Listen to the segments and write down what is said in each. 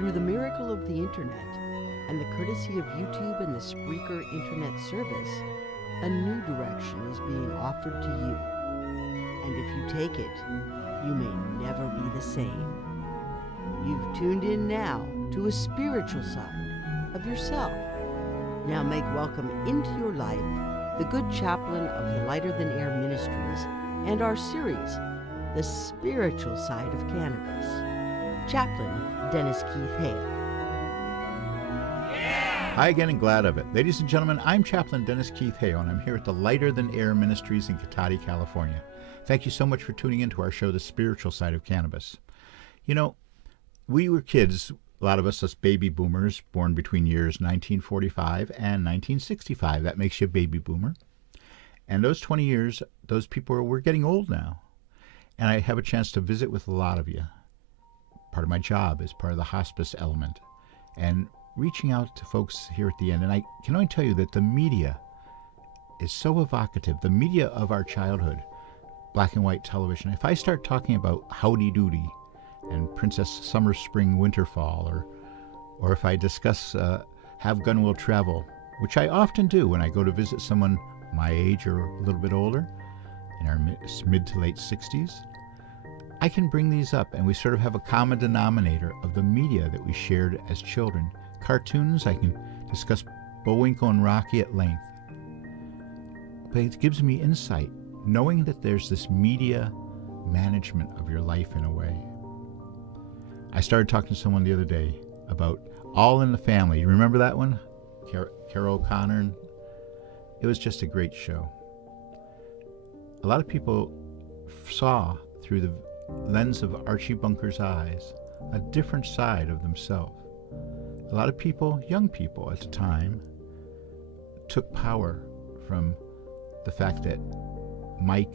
Through the miracle of the internet and the courtesy of YouTube and the Spreaker internet service, a new direction is being offered to you. And if you take it, you may never be the same. You've tuned in now to a spiritual side of yourself. Now make welcome into your life the good chaplain of the Lighter Than Air Ministries and our series, The Spiritual Side of Cannabis, Chaplain Dennis Keith Hale. Hi again, and glad of it. Ladies and gentlemen, I'm Chaplain Dennis Keith Hale, and I'm here at the Lighter Than Air Ministries in Cotati, California. Thank you so much for tuning into our show, The Spiritual Side of Cannabis. You know, we were kids, a lot of us baby boomers, born between years 1945 and 1965. That makes you a baby boomer. And those 20 years, those people were getting old now. And I have a chance to visit with a lot of you. Part of my job is part of the hospice element. And reaching out to folks here at the end. And I can only tell you that the media is so evocative. The media of our childhood, black and white television. If I start talking about Howdy Doody and Princess Summer, Spring, Winter, Fall, or if I discuss Have Gun Will Travel, which I often do when I go to visit someone my age or a little bit older, in our mid to late 60s, I can bring these up, and we sort of have a common denominator of the media that we shared as children. Cartoons, I can discuss Bullwinkle and Rocky at length. But it gives me insight, knowing that there's this media management of your life in a way. I started talking to someone the other day about All in the Family. You remember that one? Carol O'Connor? It was just a great show. A lot of people saw through the lens of Archie Bunker's eyes a different side of themselves. A lot of people, young people at the time, took power from the fact that Mike,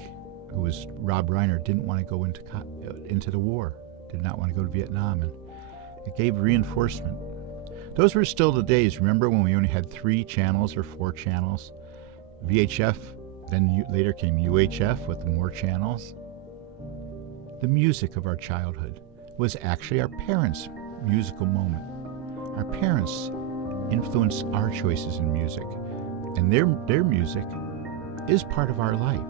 who was Rob Reiner, didn't want to go into the war, did not want to go to Vietnam, and it gave reinforcement. Those were still the days, remember, when we only had 3 channels or 4 channels? VHF, then later came UHF with more channels. The music of our childhood was actually our parents' musical moment. Our parents influenced our choices in music, and their music is part of our life.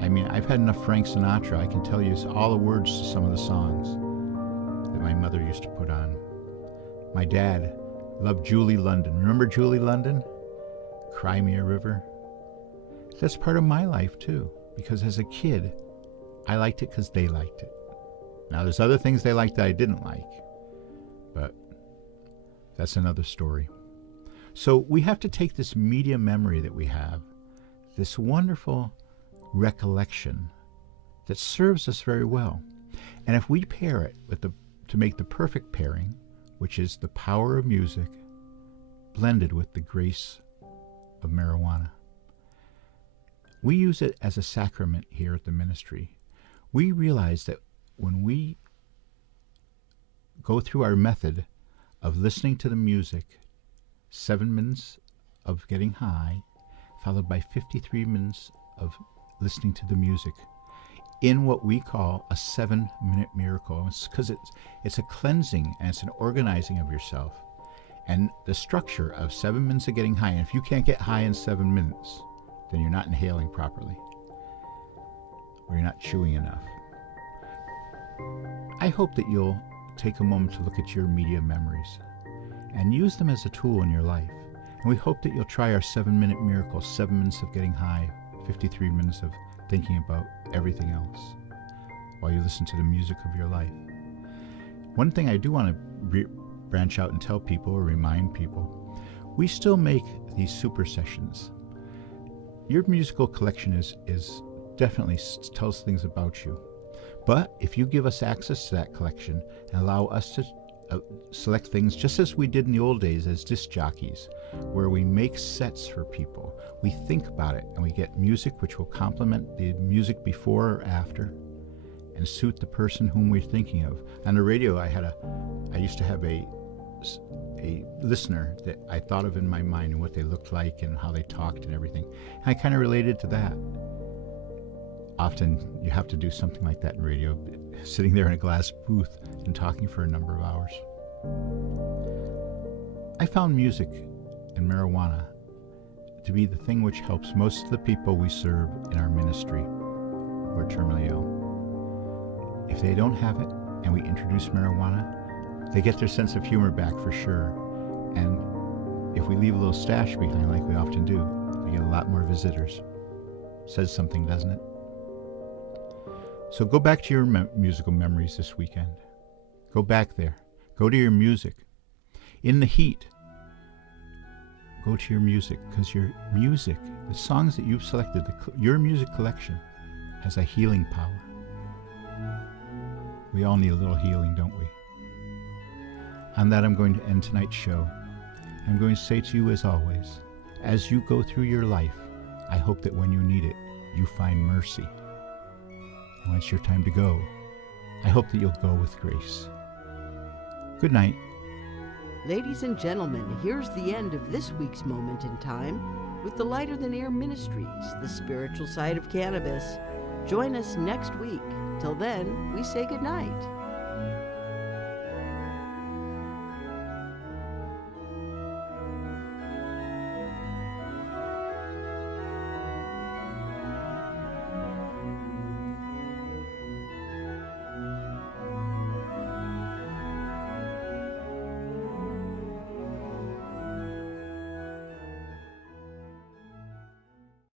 I mean, I've had enough Frank Sinatra. I can tell you all the words to some of the songs that my mother used to put on. My dad loved Julie London. Remember Julie London? Cry Me a River. That's part of my life too, because as a kid, I liked it because they liked it. Now, there's other things they liked that I didn't like, but that's another story. So we have to take this media memory that we have, this wonderful recollection that serves us very well. And if we pair it with to make the perfect pairing, which is the power of music blended with the grace of marijuana. We use it as a sacrament here at the ministry. We realize that when we go through our method of listening to the music, 7 minutes of getting high, followed by 53 minutes of listening to the music, in what we call a 7-minute miracle. It's because it's a cleansing and it's an organizing of yourself. And the structure of 7 minutes of getting high, and if you can't get high in 7 minutes, then you're not inhaling properly, or you're not chewing enough. I hope that you'll take a moment to look at your media memories and use them as a tool in your life. And we hope that you'll try our 7-minute miracle, 7 minutes of getting high, 53 minutes of thinking about everything else while you listen to the music of your life. One thing I do want to branch out and tell people or remind people, we still make these super sessions. Your musical collection is definitely tells things about you. But if you give us access to that collection and allow us to select things just as we did in the old days as disc jockeys, where we make sets for people, we think about it and we get music which will complement the music before or after and suit the person whom we're thinking of. On the radio, I used to have a listener that I thought of in my mind and what they looked like and how they talked and everything. And I kind of related to that. Often you have to do something like that in radio, sitting there in a glass booth and talking for a number of hours. I found music and marijuana to be the thing which helps most of the people we serve in our ministry who are terminally ill. If they don't have it and we introduce marijuana, they get their sense of humor back for sure. And if we leave a little stash behind like we often do, we get a lot more visitors. Says something, doesn't it? So go back to your musical memories this weekend. Go back there. Go to your music. In the heat, go to your music, because your music, the songs that you've selected, your music collection has a healing power. We all need a little healing, don't we? On that, I'm going to end tonight's show. I'm going to say to you, as always, as you go through your life, I hope that when you need it, you find mercy. And when it's your time to go, I hope that you'll go with grace. Good night. Ladies and gentlemen, here's the end of this week's Moment in Time with the Lighter Than Air Ministries, the spiritual side of cannabis. Join us next week. Till then, we say good night.